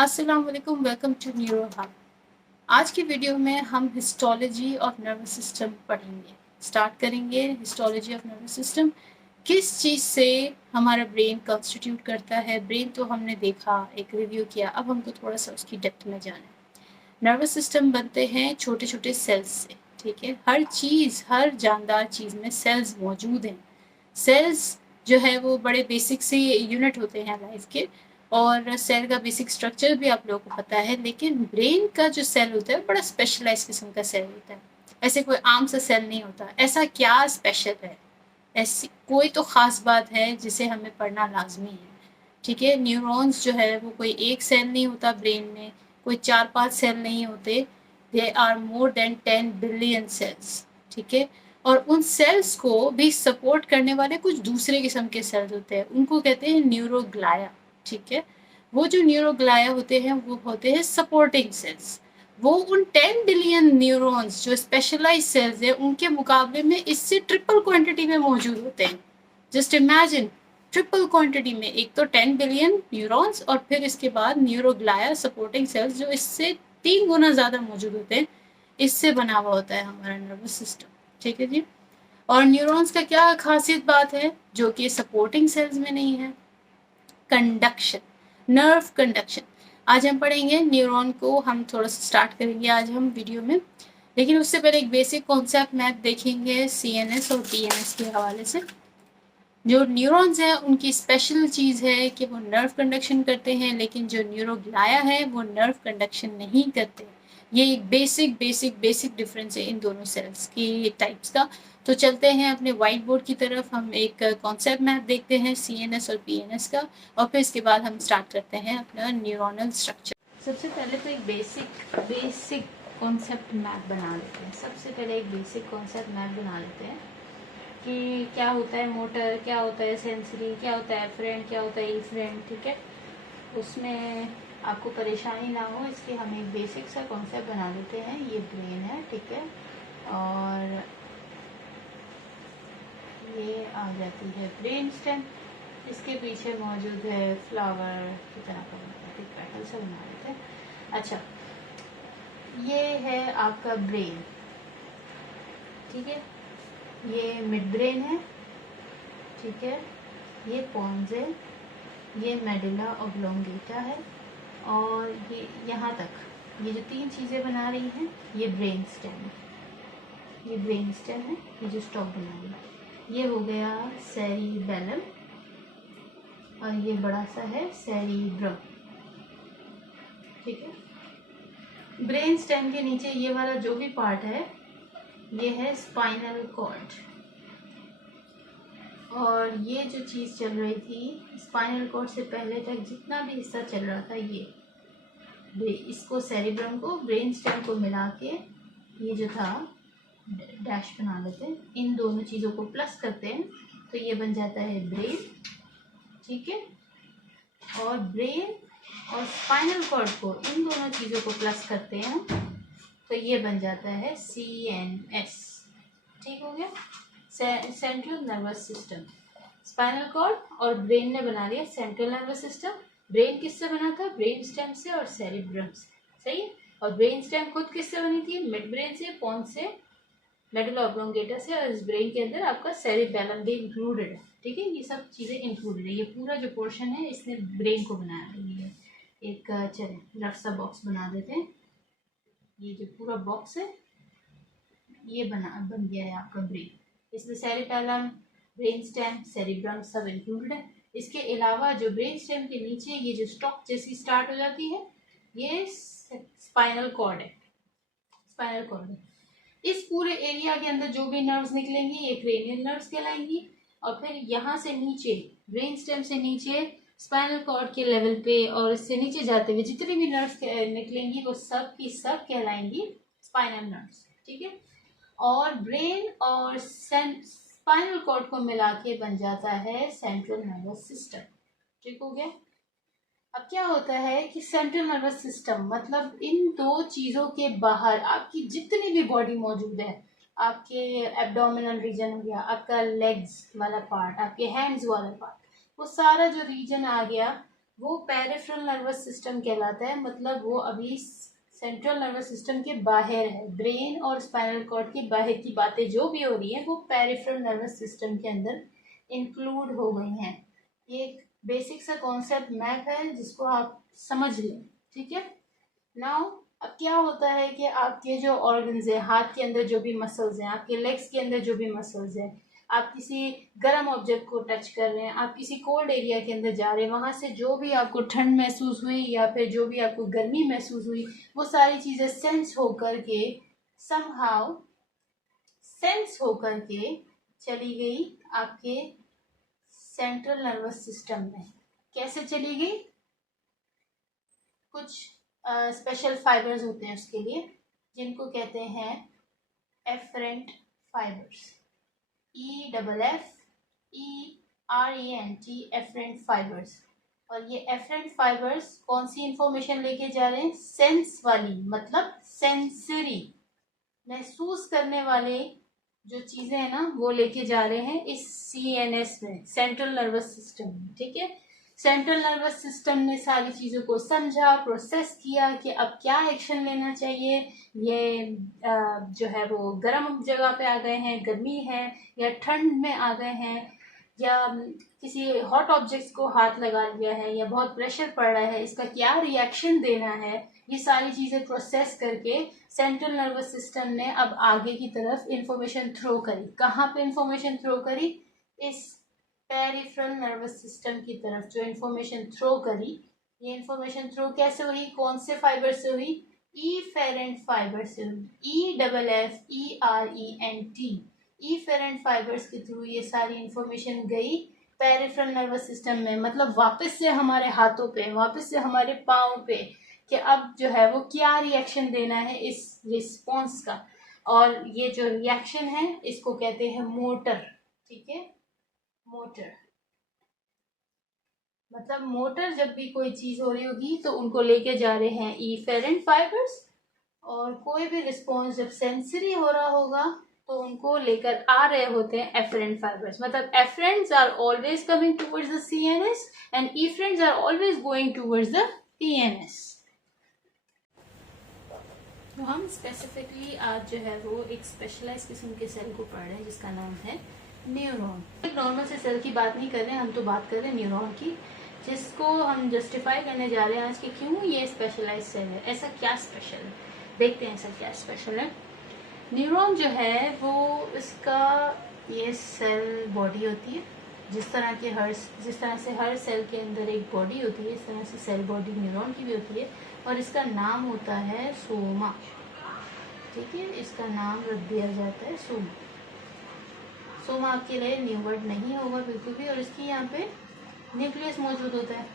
अस्सलाम वालेकुम, welcome to neuro hub. आज की वीडियो में हम हिस्टोलॉजी ऑफ नर्वस सिस्टम पढ़ेंगे। स्टार्ट करेंगे हिस्टोलॉजी ऑफ नर्वस सिस्टम। किस चीज़ से हमारा ब्रेन कंस्टिट्यूट करता है। ब्रेन तो हमने देखा, एक रिव्यू किया, अब हमको थोड़ा सा उसकी डेप्थ में जाना है। नर्वस सिस्टम बनते हैं छोटे छोटे सेल्स से, ठीक है। हर चीज़, हर जानदार चीज़ में सेल्स मौजूद हैं। सेल्स जो है वो बड़े बेसिक से यूनिट होते हैं लाइफ के, और सेल का बेसिक स्ट्रक्चर भी आप लोगों को पता है। लेकिन ब्रेन का जो सेल होता है बड़ा स्पेशलाइज किस्म का सेल होता है। ऐसे कोई आम सा सेल नहीं होता। ऐसा क्या स्पेशल है, ऐसी कोई तो ख़ास बात है जिसे हमें पढ़ना लाजमी है, ठीक है। न्यूरॉन्स जो है वो कोई एक सेल नहीं होता ब्रेन में, कोई 4-5 सेल नहीं होते। They are more than 10 billion cells, ठीक है। और उन सेल्स को भी सपोर्ट करने वाले कुछ दूसरे किस्म के सेल्स होते हैं, उनको कहते हैं न्यूरोग्लाया, ठीक है। वो जो न्यूरोग्लाया होते हैं वो होते हैं सपोर्टिंग सेल्स। वो उन 10 बिलियन न्यूरॉन्स जो स्पेशलाइज सेल्स हैं उनके मुकाबले में इससे ट्रिपल क्वांटिटी में मौजूद होते हैं। जस्ट इमेजिन, ट्रिपल क्वांटिटी में, एक तो 10 बिलियन न्यूरॉन्स और फिर इसके बाद न्यूरोग्लाया सपोर्टिंग सेल्स जो इससे 3 गुना ज़्यादा मौजूद होते हैं। इससे बना हुआ होता है हमारा नर्वस सिस्टम, ठीक है जी। और न्यूरॉन्स का क्या खासियत बात है जो कि सपोर्टिंग सेल्स में नहीं है? Conduction, nerve conduction. आज हम पढ़ेंगे न्यूरॉन को, हम थोड़ा सा स्टार्ट करेंगे आज हम वीडियो में। लेकिन उससे पहले एक बेसिक कॉन्सेप्ट मैप देखेंगे सीएनएस और पीएनएस के हवाले से। जो न्यूरॉन्स हैं उनकी स्पेशल चीज़ है कि वो नर्व कंडक्शन करते हैं, लेकिन जो न्यूरोग्लाया है वो नर्व कंडक्शन नहीं करते। ये एक बेसिक बेसिक बेसिक डिफरेंस है इन दोनों सेल्स की टाइप्स का। तो चलते हैं अपने वाइट बोर्ड की तरफ, हम एक कॉन्सेप्ट मैप देखते हैं सीएनएस और पीएनएस का, और फिर इसके बाद हम स्टार्ट करते हैं अपना न्यूरोनल स्ट्रक्चर। सबसे पहले तो एक बेसिक कॉन्सेप्ट मैप बना लेते हैं। सबसे पहले एक बेसिक कॉन्सेप्ट मैप बना लेते हैं कि क्या होता है मोटर, क्या होता है सेंसरी, क्या होता है एफरेंट, क्या होता है इफरेंट, ठीक है। उसमें आपको परेशानी ना हो इसलिए हम एक बेसिक सा कॉन्सेप्ट बना लेते हैं। ये ब्रेन है, ठीक है, और ये आ जाती है ब्रेन स्टेम। इसके पीछे मौजूद है फ्लावर की तरह का एक पेटल से बना लेते हैं। अच्छा, ये है आपका ब्रेन, ठीक है। ये मिड ब्रेन है, ठीक है। ये पोन्स है, ये मेडुला ऑब्लोंगेटा है, और ये यहाँ तक ये जो 3 चीज़ें बना रही हैं ये ब्रेन स्टेम है। ये ब्रेन स्टेम है, ये जो स्टॉक बना रही है। ये हो गया सेरिबेलम, और ये बड़ा सा है सेरिब्रम, ठीक है। ब्रेन स्टेम के नीचे ये वाला जो भी पार्ट है ये है स्पाइनल कॉर्ड। और ये जो चीज़ चल रही थी स्पाइनल कॉर्ड से पहले तक जितना भी हिस्सा चल रहा था ये इसको सेरिब्रम को ब्रेन स्टेम को मिला के ये जो था डैश बना लेते हैं। इन दोनों चीज़ों को प्लस करते हैं तो ये बन जाता है ब्रेन, ठीक है। और ब्रेन और स्पाइनल कॉर्ड को, इन दोनों चीज़ों को प्लस करते हैं तो ये बन जाता है CNS, ठीक हो गया। Central nervous system. Spinal cord और ब्रेन ने बना लिया सेंट्रल नर्वस सिस्टम। ब्रेन किससे बना था? ब्रेन स्टेम से और सेरिब्रम से, सही है। और ब्रेन स्टेम खुद किससे बनी थी? मिड ब्रेन से, पोन्स से, मेडुला ऑब्लोंगेटा से, और इस ब्रेन के अंदर आपका सेरिबेलम भी इंक्लूडेड है, ठीक है। ये सब चीज़ें इंक्लूडेड है। ये पूरा जो पोर्शन है इसने ब्रेन को बनाया है। एक चले रफ सा बॉक्स बना देते हैं। ये जो पूरा बॉक्स है ये बन गया है आपका ब्रेन। इसमें सेरिबेलम, ब्रेन स्टेम, सेरिब्रम सब इंक्लूडेड है। इसके अलावा जो ब्रेन स्टेम के नीचे ये जो स्टॉक जैसी स्टार्ट हो जाती है ये स्पाइनल कॉर्ड है। स्पाइनल कॉर्ड है। इस पूरे एरिया के अंदर जो भी नर्व्स निकलेंगी ये क्रेनियल नर्व्स कहलाएंगी। और फिर यहाँ से नीचे ब्रेन स्टेम से नीचे स्पाइनल कॉर्ड के लेवल पे और इससे नीचे जाते हुए जितनी भी नर्व्स निकलेंगी वो सब की सब कहलाएंगी स्पाइनल नर्व्स, ठीक है। और ब्रेन और स्पाइनल कॉर्ड को मिला के बन जाता है सेंट्रल नर्वस सिस्टम, ठीक हो गया। अब क्या होता है कि सेंट्रल नर्वस सिस्टम मतलब इन दो चीज़ों के बाहर आपकी जितनी भी बॉडी मौजूद है, आपके एब्डोमिनल रीजन हो गया, आपका लेग्स वाला पार्ट, आपके हैंड्स वाला पार्ट, वो सारा जो रीजन आ गया वो पेरिफेरल नर्वस सिस्टम कहलाता है, मतलब वो अभी सेंट्रल नर्वस सिस्टम के बाहर है। ब्रेन और स्पाइनल कॉर्ड के बाहर की बातें जो भी हो रही हैं वो पेरिफेरल नर्वस सिस्टम के अंदर इंक्लूड हो गई हैं। ये एक बेसिक सा कॉन्सेप्ट मैप है जिसको आप समझ लें, ठीक है। नाउ अब क्या होता है कि आपके जो ऑर्गन्स है, हाथ के अंदर जो भी मसल्स हैं, आपके लेग्स के अंदर जो भी मसल्स हैं, आप किसी गर्म ऑब्जेक्ट को टच कर रहे हैं, आप किसी कोल्ड एरिया के अंदर जा रहे हैं, वहां से जो भी आपको ठंड महसूस हुई या फिर जो भी आपको गर्मी महसूस हुई, वो सारी चीजें सेंस होकर के समहाउ सेंस होकर के चली गई आपके सेंट्रल नर्वस सिस्टम में। कैसे चली गई? कुछ स्पेशल फाइबर्स होते हैं उसके लिए, जिनको कहते हैं efferent fibres. EFFERENT efferent fibres. और ये एफरेंट फाइबर्स कौन सी इंफॉर्मेशन लेके जा रहे हैं? सेंस वाली, मतलब सेंसरी, महसूस करने वाले जो चीजें हैं ना वो लेके जा रहे हैं इस CNS में, सेंट्रल नर्वस सिस्टम में, ठीक है। सेंट्रल नर्वस सिस्टम ने सारी चीजों को समझा, प्रोसेस किया कि अब क्या एक्शन लेना चाहिए। ये जो है वो गर्म जगह पे आ गए हैं, गर्मी है, या ठंड में आ गए हैं, या किसी हॉट ऑब्जेक्ट्स को हाथ लगा लिया है, या बहुत प्रेशर पड़ रहा है, इसका क्या रिएक्शन देना है, ये सारी चीजें प्रोसेस करके सेंट्रल नर्वस सिस्टम ने अब आगे की तरफ इंफॉर्मेशन थ्रो करी। कहाँ पे इंफॉर्मेशन थ्रो करी? इस पेरिफेरल नर्वस सिस्टम की तरफ जो इंफॉर्मेशन थ्रो करी। ये इंफॉर्मेशन थ्रो कैसे हुई? कौन से फाइबर से हुई? इफेरेंट फाइबर से हुई। EFFERENT इफेरेंट फाइबर्स के थ्रू ये सारी इंफॉर्मेशन गई पेरिफेरल नर्वस सिस्टम में, मतलब वापस से हमारे हाथों पे, वापस से हमारे पाँव पे, कि अब जो है वो क्या रिएक्शन देना है इस रिस्पॉन्स का। और ये जो रिएक्शन है इसको कहते हैं मोटर, ठीक है। मोटर मतलब मोटर, जब भी कोई चीज हो रही होगी तो उनको लेके जा रहे हैं इफेरेंट फाइबर्स, और कोई भी रिस्पॉन्स जब सेंसरी हो रहा होगा तो उनको लेकर आ रहे होते हैं एफरेंट फाइबर्स। मतलब afferents are always coming towards the CNS and efferents are always going towards the PNS। तो हम स्पेसिफिकली आज जो है वो एक स्पेशलाइज किस्म के सेल को पढ़ रहे हैं जिसका नाम है न्यूरॉन। एक नॉर्मल से सेल की बात नहीं कर रहे हैं, हम तो बात कर रहे हैं न्यूरॉन की, जिसको हम जस्टिफाई करने जा रहे हैं आज कि क्यों ये स्पेशलाइज सेल है, ऐसा क्या स्पेशल है। देखते हैं ऐसा क्या स्पेशल है। न्यूरॉन जो है वो इसका ये सेल बॉडी होती है, जिस तरह से हर सेल के अंदर एक बॉडी होती है, इस तरह से सेल बॉडी न्यूरॉन की भी होती है, और इसका नाम होता है सोमा, ठीक है। इसका नाम रख दिया जाता है सोमा। सोमा आपके लिए न्यू वर्ड नहीं होगा बिल्कुल भी, और इसकी यहाँ पे न्यूक्लियस मौजूद होता है।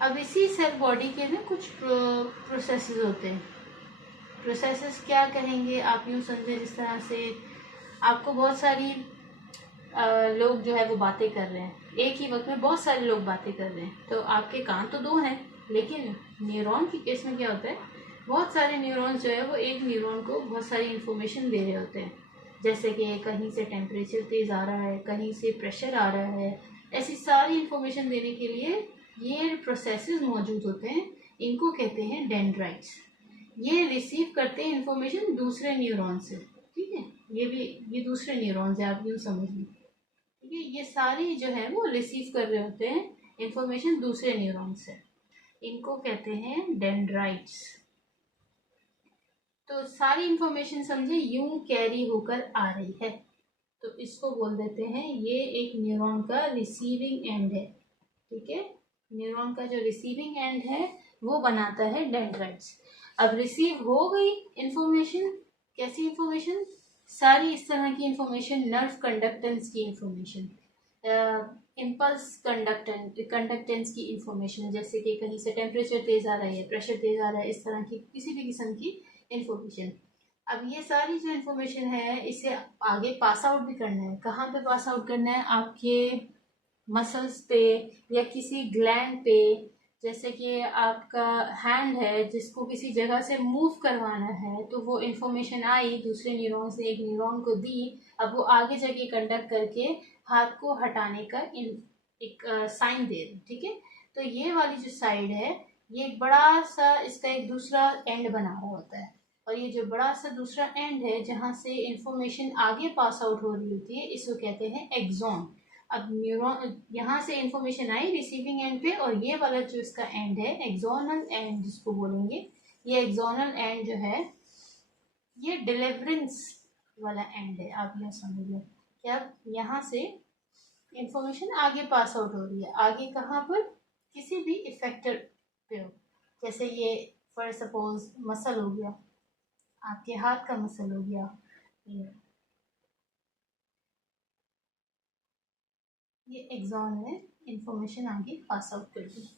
अब इसी सेल बॉडी के ना कुछ प्रोसेसेस होते हैं। प्रोसेसेस क्या कहेंगे आप, यूँ समझे जिस तरह से आपको बहुत सारी लोग जो है वो बातें कर रहे हैं, एक ही वक्त में बहुत सारे लोग बातें कर रहे हैं, तो आपके कान तो दो हैं, लेकिन न्यूरॉन के केस में क्या होता है, बहुत सारे न्यूरॉन्स जो है वो एक न्यूरॉन को बहुत सारी इंफॉर्मेशन दे रहे होते हैं। जैसे कि कहीं से टेम्परेचर तेज आ रहा है, कहीं से प्रेशर आ रहा है, ऐसी सारी इंफॉर्मेशन देने के लिए ये प्रोसेसेस मौजूद होते हैं। इनको कहते हैं डेंड्राइट्स। ये रिसीव करते हैं इंफॉर्मेशन दूसरे न्यूरॉन से, ठीक है। ये दूसरे न्यूरॉन्स है, आप यूँ समझ लीजिए, ठीक है। ये सारी जो है वो रिसीव कर रहे होते हैं इंफॉर्मेशन दूसरे न्यूरॉन से। इनको कहते हैं डेंड्राइट्स। तो सारी इंफॉर्मेशन समझे यूं कैरी होकर आ रही है, तो इसको बोल देते हैं ये एक न्यूरॉन का रिसीविंग एंड है, ठीक है। न्यूरॉन का जो रिसीविंग एंड है वो बनाता है डेंड्राइट्स। अब रिसीव हो गई इंफॉर्मेशन, कैसी इंफॉर्मेशन? सारी इस तरह की इंफॉर्मेशन, नर्व कंडक्टेंस की इंफॉर्मेशन, इम्पल्स कंडक्टेंस की इंफॉर्मेशन, जैसे कि कहीं से टेम्परेचर तेज आ रहा है, प्रेशर तेज आ रहा है, इस तरह की किसी भी किस्म की इंफॉर्मेशन। अब ये सारी जो इंफॉर्मेशन है इसे आगे पास आउट भी करना है। कहाँ पे पास आउट करना है? आपके मसल्स पे या किसी ग्लैंड पे। जैसे कि आपका हैंड है जिसको किसी जगह से मूव करवाना है, तो वो इंफॉर्मेशन आई दूसरे न्यूरॉन से, एक न्यूरॉन को दी, अब वो आगे जाके कंडक्ट करके हाथ को हटाने का एक साइन दे रहे, ठीक है। तो ये वाली जो साइड है ये एक बड़ा सा इसका एक दूसरा एंड बना हुआ होता है, और ये जो बड़ा सा दूसरा एंड है जहाँ से इंफॉर्मेशन आगे पास आउट हो रही होती है इसको कहते हैं एक्सॉन। अब न्यूरॉन यहाँ से इंफॉर्मेशन आई रिसीविंग एंड पे, और ये वाला जो इसका एंड है एक्सोनल एंड जिसको बोलेंगे, ये एक्सोनल एंड जो है ये डिलीवरेंस वाला एंड है। आप यह समझिए कि अब यहाँ से इंफॉर्मेशन आगे पास आउट हो रही है, आगे कहाँ पर, किसी भी इफेक्टर पे हो, जैसे ये फॉर सपोज मसल हो गया, आपके हाथ का मसल हो गया, ये एक्सॉन ने इंफॉर्मेशन आगे पास आउट कर दी।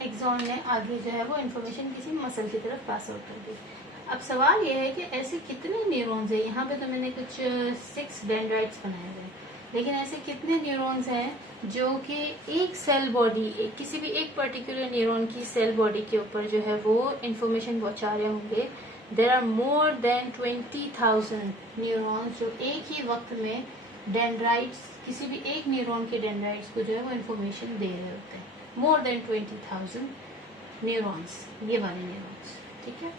एक्सॉन ने आगे जो है वो इंफॉर्मेशन किसी मसल की तरफ पास आउट कर दी। अब सवाल ये है कि ऐसे कितने न्यूरॉन्स हैं, यहाँ पे तो मैंने कुछ 6 डेंड्राइट्स बनाए हुए हैं, लेकिन ऐसे कितने न्यूरॉन्स हैं जो कि एक सेल बॉडी, किसी भी एक पर्टिकुलर न्यूरॉन की सेल बॉडी के ऊपर जो है वो इंफॉर्मेशन पहुंचा रहे होंगे। There are more than 20,000 neurons जो एक ही वक्त में डेंड्राइट्स, किसी भी एक न्यूरॉन के डेंड्राइट्स को जो है वो इंफॉर्मेशन दे रहे होते हैं। मोर देन 20,000 न्यूरॉन्स, ये वाले न्यूरॉन्स, ठीक है।